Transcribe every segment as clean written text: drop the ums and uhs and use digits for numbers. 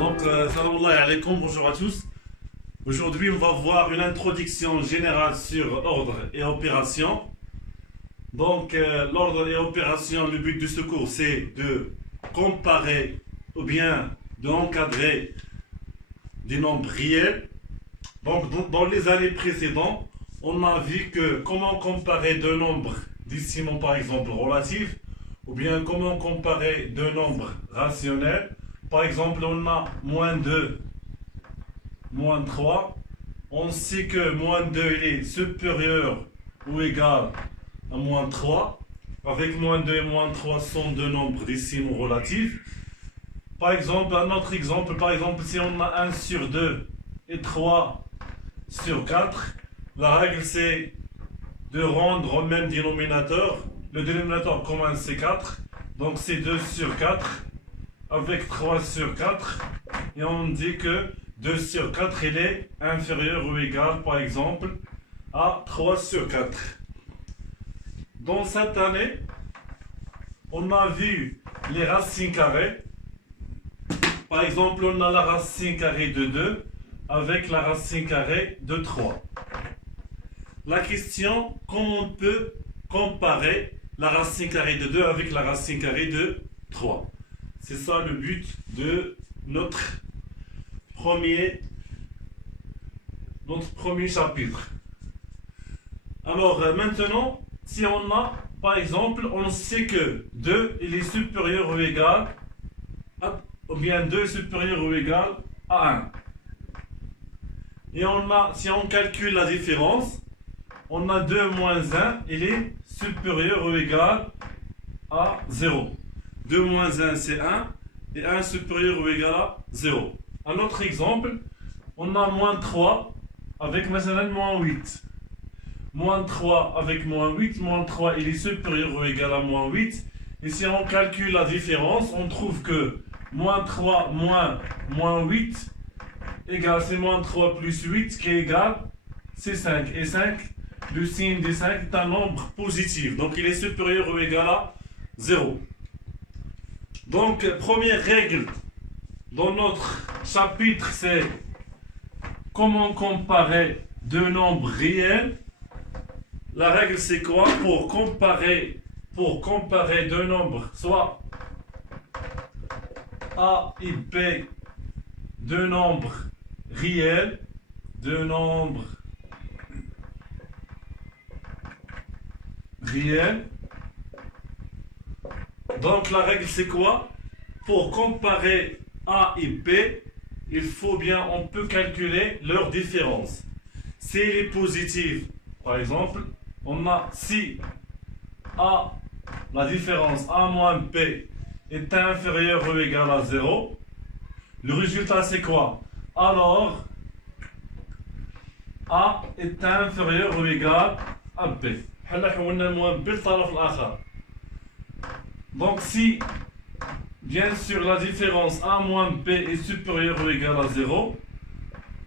Salam alaikum, bonjour à tous. Aujourd'hui, on va voir une introduction générale sur ordre et opération. L'ordre et opération, le but de ce cours, c'est de comparer ou bien d'encadrer des nombres réels. Dans les années précédentes, on a vu que comment comparer deux nombres décimaux, par exemple, relatifs, ou bien comment comparer deux nombres rationnels. Par exemple, on a moins 2, moins 3. On sait que moins 2 il est supérieur ou égal à moins 3. Avec moins 2 et moins 3 sont deux nombres décimaux relatifs. Par exemple, un autre exemple, si on a 1 sur 2 et 3 sur 4, la règle c'est de rendre au même dénominateur. Le dénominateur commun c'est 4, donc c'est 2 sur 4. Avec 3 sur 4, et on dit que 2 sur 4 il est inférieur ou égal par exemple à 3 sur 4. Dans cette année, on a vu les racines carrées. Par exemple, on a la racine carrée de 2 avec la racine carrée de 3. La question, comment on peut comparer la racine carrée de 2 avec la racine carrée de 3? C'est ça le but de notre premier chapitre. Alors maintenant, si on a, par exemple, on sait que 2 il est supérieur ou égal à, ou bien 2 est supérieur ou égal à 1. Et si on calcule la différence, on a 2 moins 1, il est supérieur ou égal à 0. 2 moins 1 c'est 1 et 1 supérieur ou égal à 0. Un autre exemple, on a moins 3 avec maintenant moins 8. Moins 3 avec moins 8, moins 3 il est supérieur ou égal à moins 8. Et si on calcule la différence, on trouve que moins 3 moins 8 égale, c'est moins 3 plus 8 qui est égal, c'est 5. Et 5, le signe des 5 est un nombre positif. Donc il est supérieur ou égal à 0. Donc, première règle dans notre chapitre, c'est comment comparer deux nombres réels. La règle, c'est quoi? Pour comparer deux nombres, soit A et B, deux nombres réels, Donc la règle c'est quoi? Pour comparer A et B, on peut calculer leur différence. Si elle est positive, par exemple, on a si A, la différence A moins B est inférieure ou égale à 0, le résultat c'est quoi? Alors, A est inférieur ou égal à B. Donc si, bien sûr, la différence A moins B est supérieure ou égale à 0,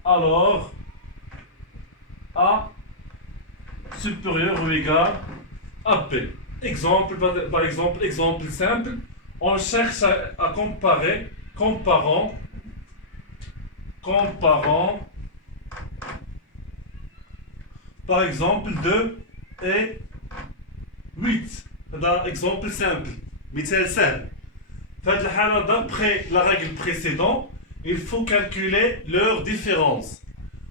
alors A supérieur ou égal à B. Exemple simple, on cherche à comparer, comparant par exemple 2 et 8. C'est un exemple simple. مثال سهل. D'après la règle précédente, il faut calculer leur différence.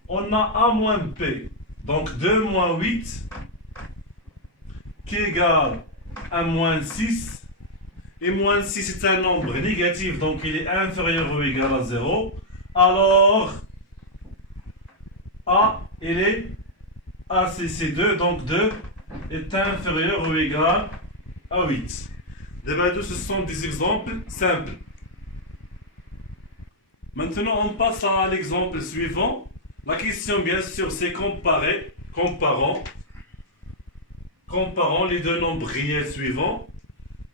On a A moins B, donc 2 moins 8, qui est égal à moins 6. Et moins 6 c'est un nombre négatif, donc il est inférieur ou égal à 0. Alors, A, c'est 2, donc 2 est inférieur ou égal à 8. Ce sont des exemples simples. Maintenant, on passe à l'exemple suivant. La question, bien sûr, c'est comparant les deux nombres réels suivants.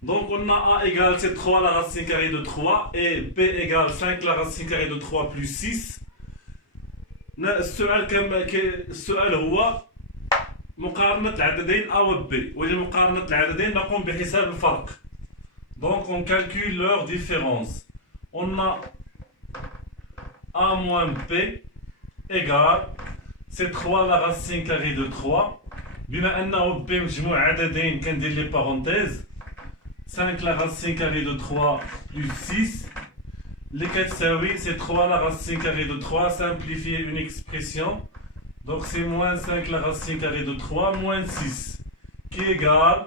Donc, on a A égale c'est 3 la racine carrée de 3 et B égale 5 la racine carrée de 3 plus 6. السؤال هو مقارنة العددين A و B. ولمقارنة العددين نقوم بحساب الفرق. Donc on calcule leur différence. On a A moins B égale, c'est 3 la racine carrée de 3. بما أنه B مجموع عددين كندير لي parenthèses. 5 la racine carrée de 3 plus 6. Les 4 c'est 3 la racine carrée de 3. Simplifier une expression. Donc c'est moins 5 la racine carrée de 3 moins 6. Qui égale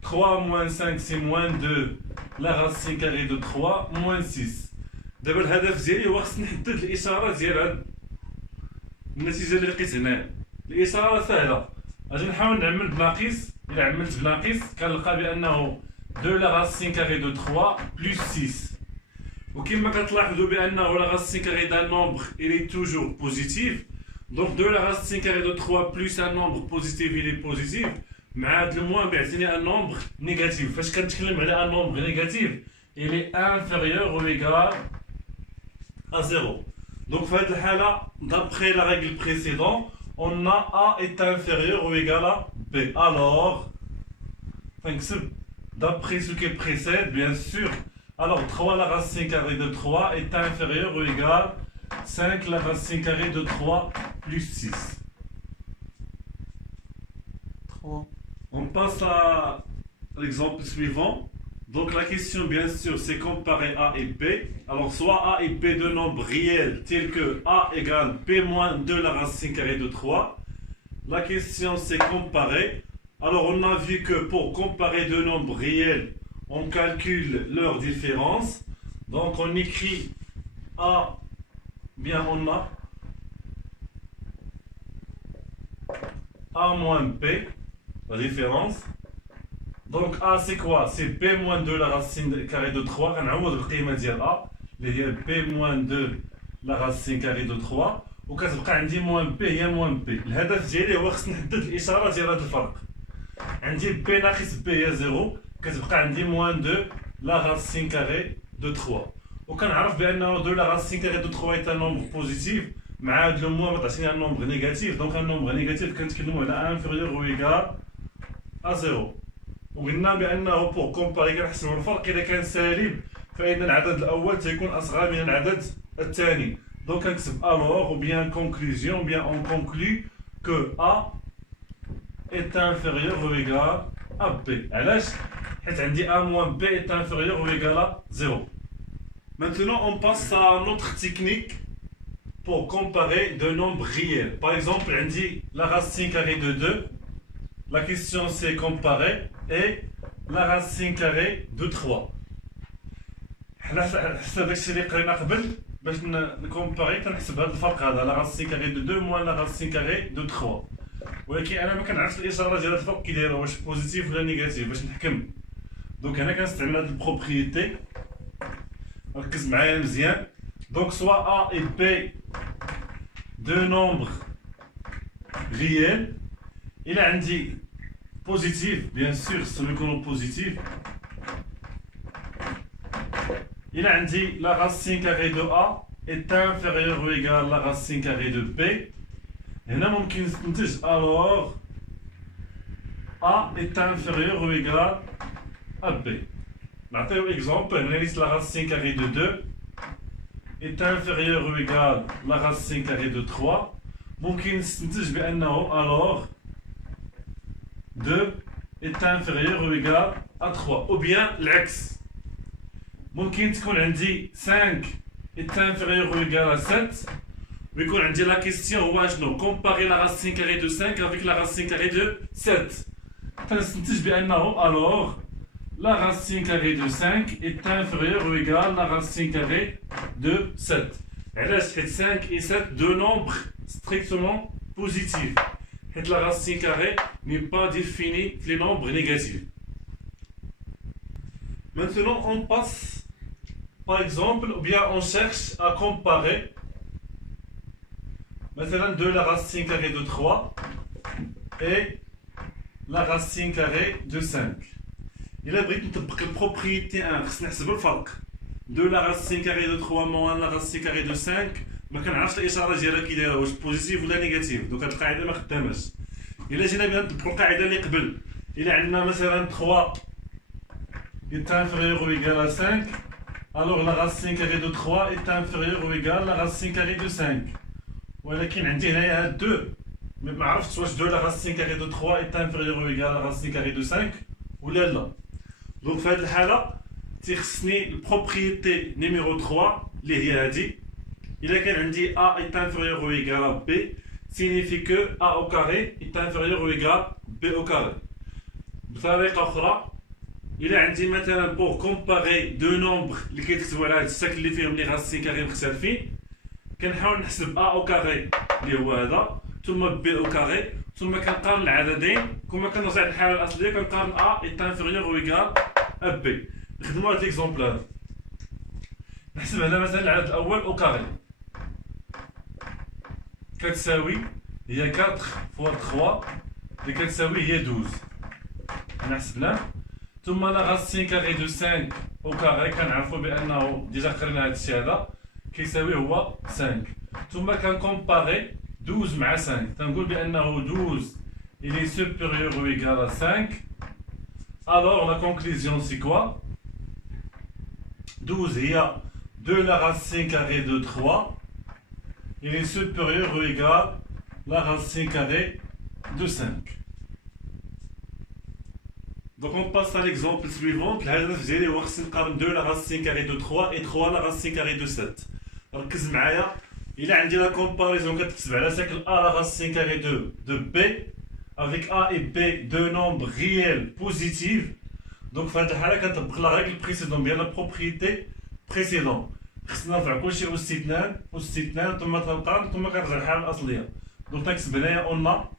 3 moins 5 c'est moins 2 la racine carrée de 3 moins 6. دابا الهدف ديالي هو خصني نحدد الإشارة ديال هاد النتيجة اللي لقيت هنا. الإشارة سهلة. غادي نحاول نعمل بناقص. إلا عملت بناقص كنلقى بأنه 2 la racine carrée de 3 plus 6. وكما كتلاحظوا بأنه la racine carrée d'un nombre il est toujours positif. Donc 2 la racine carrée de 3 plus un nombre positif il est positif. مع هاد الموان بيعطيني un nombre négatif. فاش كنتكلم على un nombre négatif il est inférieur ou égal à 0. Donc في هاد الحالة d'après la règle précédente on a A est inférieur ou égal à B. Alors d'après ce qui précède bien sûr. Alors 3 la racine carrée de 3 est inférieur ou égal à 5 la racine carrée de 3 plus 6. 3. On passe à l'exemple suivant. Donc la question bien sûr c'est comparer A et B. Alors soit A et B de nombres réels tels que A égale B moins 2 la racine carrée de 3. La question c'est comparer. Alors on a vu que pour comparer deux nombres réels, on calcule leur différence. Donc on écrit A, bien on a A moins B, la différence. Donc A c'est quoi? C'est B moins 2 la racine carrée de 3. غنعوض القيمة ديال A اللي هي B moins 2 la racine carrée de 3 وكتبقى عندي moins B هي moins B. الهدف ديالي هو خصني نحدد الإشارة ديال هذا الفرق. عندي B ناقص B هي 0 كتبقى عندي moins 2 la racine carrée de 3 وكنعرف بأنه 2 la racine carrée de 3 est un nombre positif. مع هاد لو موان تعطيني un nombre négatif. Donc un nombre négatif كنتكلموا على inférieur ou égal à 0. وقلنا بأنه pour comparer كنحسبوا الفرق إذا كان سالب فإن العدد الأول تيكون أصغر من العدد الثاني. Donc كنكتب alors ou bien conclusion ou bien on conclut que A est inférieur ou égal à B. علاش؟ حيت عندي A moins B est inférieur ou égal à 0. Maintenant on passe à notre technique pour comparer deux nombres réels. Par exemple, on dit la racine carrée de 2. La question c'est comparer et la racine carrée de 3. حسب داكشي اللي قرينا قبل باش نكومباري كنحسب هذا الفرق هذا la racine carrée de 2 moins la racine carrée de 3. ولكن انا ما كنعرفش الاشاره ديال هذا الفرق كي دايره واش بوزيتيف ولا نيجاتيف باش نحكم. دونك هنا كنستعمل هاد البروبريتي. ركز معايا مزيان. Donc soit A et B deux nombres réels. Il a dit positif, bien sûr, celui qu'on a positif. Il a dit la racine carrée de A est inférieure ou égale à la racine carrée de B. Et là, on peut dire alors A est inférieur ou égal à B. Par exemple, on analyse la racine carrée de 2 est inférieur ou égal à la racine carrée de 3. ممكن نستنتج بأنه alors 2 est inférieur ou égal à 3 ou bien العكس. ممكن تكون عندي 5 est inférieur ou égal à 7 ويكون عندي la question هو شنو comparer la racine carrée de 5 avec la racine carrée de 7. تنستنتج بأنه alors la racine carrée de 5 est inférieure ou égale à la racine carrée de 7. علاش؟ حيت 5 et 7 deux nombres strictement positifs. حيت la racine carrée n'est pas définie les nombres négatifs. Maintenant on passe par exemple ou bien on cherche à comparer مثلا de la racine carrée de 3 et la racine carrée de 5. إلا بغيت نطبق البروبريتي 1 خصني نحسب الفرق. de la racine carrée de 3 moins la racine carrée de 5 ما كنعرفش الاشاره ديالها كي دايره واش بوزيتيف ولا نيجاتيف. دوك هاد القاعده ما خداماش. الا جينا بغينا نطبقوا القاعده اللي قبل الا عندنا مثلا 3 est inférieur ou égal à 5 Alors la racine carrée de 3 est inférieure ou égale à la racine carrée de 5. ولكن عندي هنايا 2. Mais ما عرفتش واش 2 la racine carrée de 3 est inférieure ou égale à la racine carrée de 5 ولا لا. Donc في هذه الحالة تيخصني البروبريتي نيميرو 3 اللي هي هذه. إلا كان عندي A est inférieur ou égal à B signifie que A au carré est inférieur ou égal à B au carré. بطريقة أخرى إلا عندي مثلا pour comparer deux nombres اللي كيتكتبوا على هذا الشكل اللي فيهم لي راسين كاري مختلفين كنحاول نحسب A au carré اللي هو هذا ثم B au carré ثم كنقارن العددين كما كنرجع للحالة الأصلية كنقارن A est inférieur ou égal à B. نخدموا هذا ليكزومبل هذا. نحسب هنا مثلا العدد الأول au carré كتساوي هي 4 fois 3 اللي كتساوي هي 12. نحسبنا ثم لا racine carrée de 5 au carré كنعرفوا بأنه ديجا قرينا هذا الشيء هذا كيساوي هو 5. ثم كنكومباري 12 مع 5 تنقول بأنه 12 il est supérieur ou égal à 5. Alors la conclusion c'est quoi? 12 هي de la racine carrée de 3 il est supérieur ou égal à la racine carrée de 5. Donc on passe à l'exemple suivant. الهدف ديالي هو خصني نقارن 2 la racine carrée de 3 et 3 la racine carrée de 7. ركز معايا إلا عندي لا كومباريزون كتكتب على شكل A la racine carrée de B avec A et B deux nombres réels positifs. Donc في هذه الحالة كنطبق لا ريغل بريسيدون ديال لا بروبريتي بريسيدون. خصنا نرفع كلشي واستثناء ثم تنقارن ثم كنرجع للحالة الأصلية. دونك تنكتب هنايا قلنا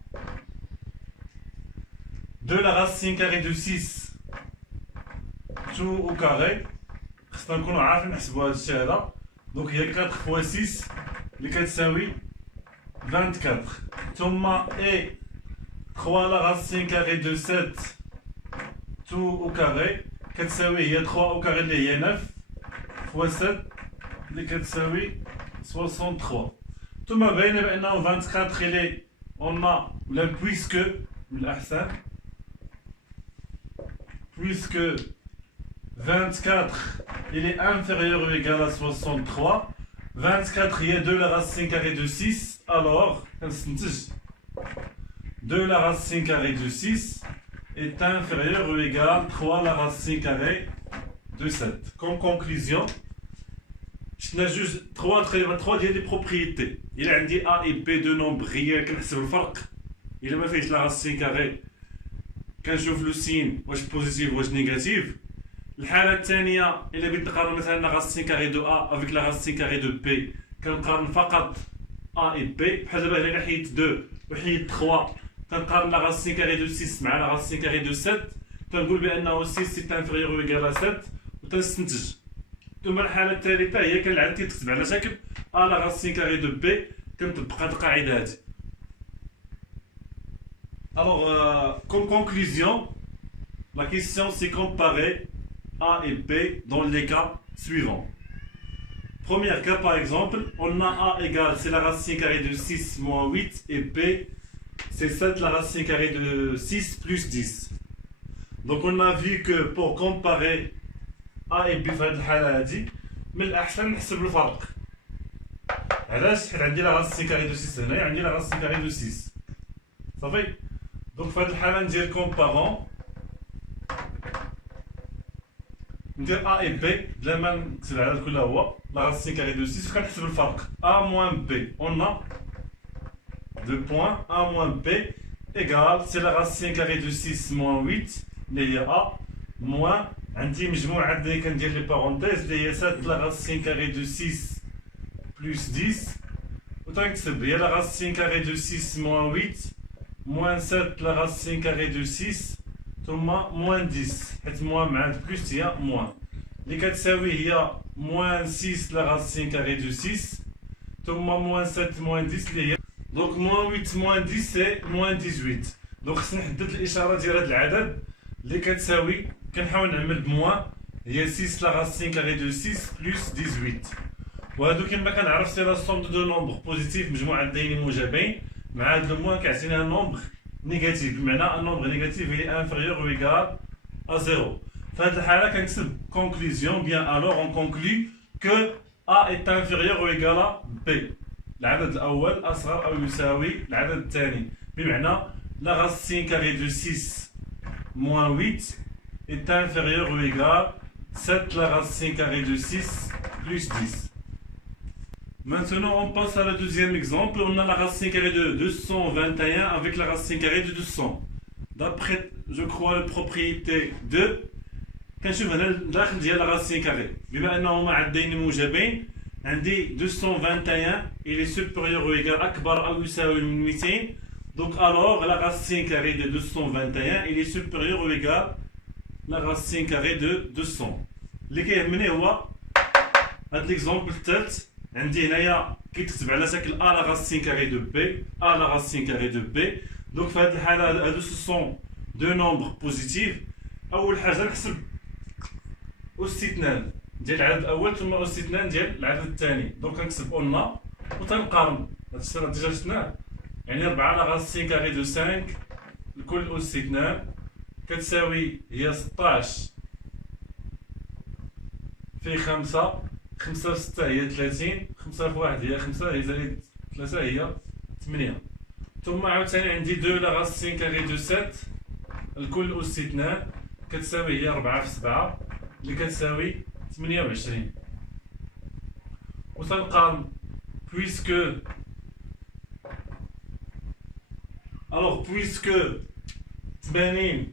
2 la racine carrée de 6 tout au carré. خصنا نكونوا عارفين نحسبوا هذا الشيء هذا. دونك هي 4 fois 6 اللي كتساوي 24. ثم et 3 la racine carrée de 7 tout au carré كتساوي هي 3 au carré اللي هي 9 fois 7 اللي كتساوي 63. ثم باينه بانه 24 اللي on ولا puisque من الاحسن puisque 24 il est inférieur ou égal à 63. 24 il y a 2 la racine carrée de 6. Alors 2 la racine carrée de 6 est inférieur ou égal à 3 la racine carrée de 7. Comme conclusion, je n'ai juste 3 des propriétés. Il a dit A et B de nombres réels qui sont le فرق. Il m'a fait la racine carrée. Quand je joue le signe, واش positif واش négatif. الحالة الثانية إلا بغيت نقارن مثلا لا racine carrée de A avec la racine carrée de B كنقارن فقط A et B. بحال دابا هنا حيدت 2 وحيدت 3 كنقارن لا racine carrée de 6 مع لا racine carrée de 7 تنقول بأنه 6 c'est inférieur ou égal à 7 وتنستنتج. ثم الحالة الثالثة هي كالعادة كتكتب على شكل A la racine carrée de B كنطبق هاد القاعدة هادي. Alors, comme conclusion, la question c'est comparer A et B dans les cas suivants. Premier cas par exemple, on a A égale, c'est la racine carrée de 6 moins 8 et B c'est 7 la racine carrée de 6 plus 10. Donc on a vu que pour comparer A et B في هذه الحالة هذه من الأحسن نحسب الفرق. علاش؟ حيت عندي لا racine carrée de 6 هنايا عندي لا racine carrée de 6. صافي؟ دونك في هذه الحالة ندير كومبارون ندير A et B بلا ما نكتب العدد كله هو لا racine carrée de 6 وكنحسب الفرق A moins B. On a 2 points A moins B égale c'est la racine carrée de 6 moins 8 اللي هي A moins عندي مجموعة اللي كندير لي بارونتيز اللي هي 7 la racine carrée de 6 plus 10 وتنكتب هي la racine carrée de 6 moins 8 moins 7 la racine carrée de 6 ثم moins 10 حيت moins مع بلس هي moins اللي كتساوي هي moins 6 la racine carrée de 6 ثم moins 7 moins 10 اللي هي دونك moins 8 moins 10 c'est moins 18. دونك خصني نحدد الإشارة ديال هاد العدد اللي كتساوي كنحاول نعمل بموان هي 6 la racine carrée de 6 plus 18. وهادو كما كنعرف سي لا سوم دو نومبر بوزيتيف مجموعة دايرين موجبين مع هاد الموان كيعطينا نومبر نيجاتيف بمعنى النومبر نيجاتيف هي انفيريور او ايكال ا 0. في هذه الحالة كنكتب conclusion. Bien alors on conclut que A est inférieur ou égal à B. العدد الأول أصغر أو يساوي العدد الثاني. بمعنى la racine carrée de 6 moins 8 est inférieur ou égal 7 la racine carrée de 6 plus 10. Maintenant, on passe à le deuxième exemple. On a la racine carrée de 221 avec la racine carrée de 200. D'après, je crois, la propriété de كنشوف هنا الداخل ديال la racine carrée. بما أنهما عدين موجبين عندي 221 il est supérieur ou égal أكبر أو يساوي من 200. Donc alors la racine carrée de 221 il est supérieur ou égal la racine carrée de 200. اللي كيهمني هو هذا l'exemple الثالث. عندي هنايا كيتكتب على شكل A la racine carrée de B A la racine carrée de B. Donc في هذه الحالة هادو ce sont deux nombres positifs. أول حاجة نحسب أس 2 ديال العدد الأول ثم أس 2 ديال العدد الثاني. دونك كنكتب قلنا وتنقارن هادشي راه ديجا شفناه. يعني 4 لا راسين كاري دو 5 لكل أس 2 كتساوي هي 16 في 5 5 في 6 هي 30 5 في 1 هي 5 هي زائد 3 هي 8. ثم عاوتاني عندي 2 لا راسين كاري دو 7 لكل أس 2 كتساوي هي 4 في 7 اللي كتساوي 28. وتنقارن puisque puisque 80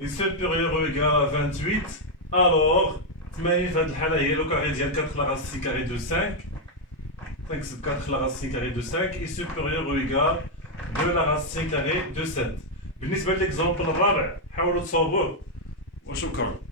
est supérieur ou égal à 28 alors 80 في هذه الحالة هي لو كاري ديال 4 لا راسين كاري دو 5 تنكتب 4 لا راسين كاري دو 5 est supérieur ou égal 2 لا راسين كاري دو 7. بالنسبة للإكزامبل الرابع حاولوا تصوبوه وشكرا.